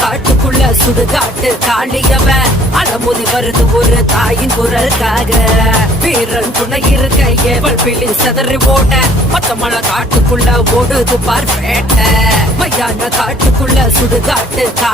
காட்டுக்குள்ள சுடுகாட்டு காளியவன் அலமோதி வருது ஒரு தாயின் குரலுக்காக. வீரன் துணை இருக்க ஏவல் பிள்ளி செதறி ஓட மொத்த மழை காட்டுக்குள்ள ஓடுது பார் வேட்ட. மையான காட்டுக்குள்ள சுடுகாட்டு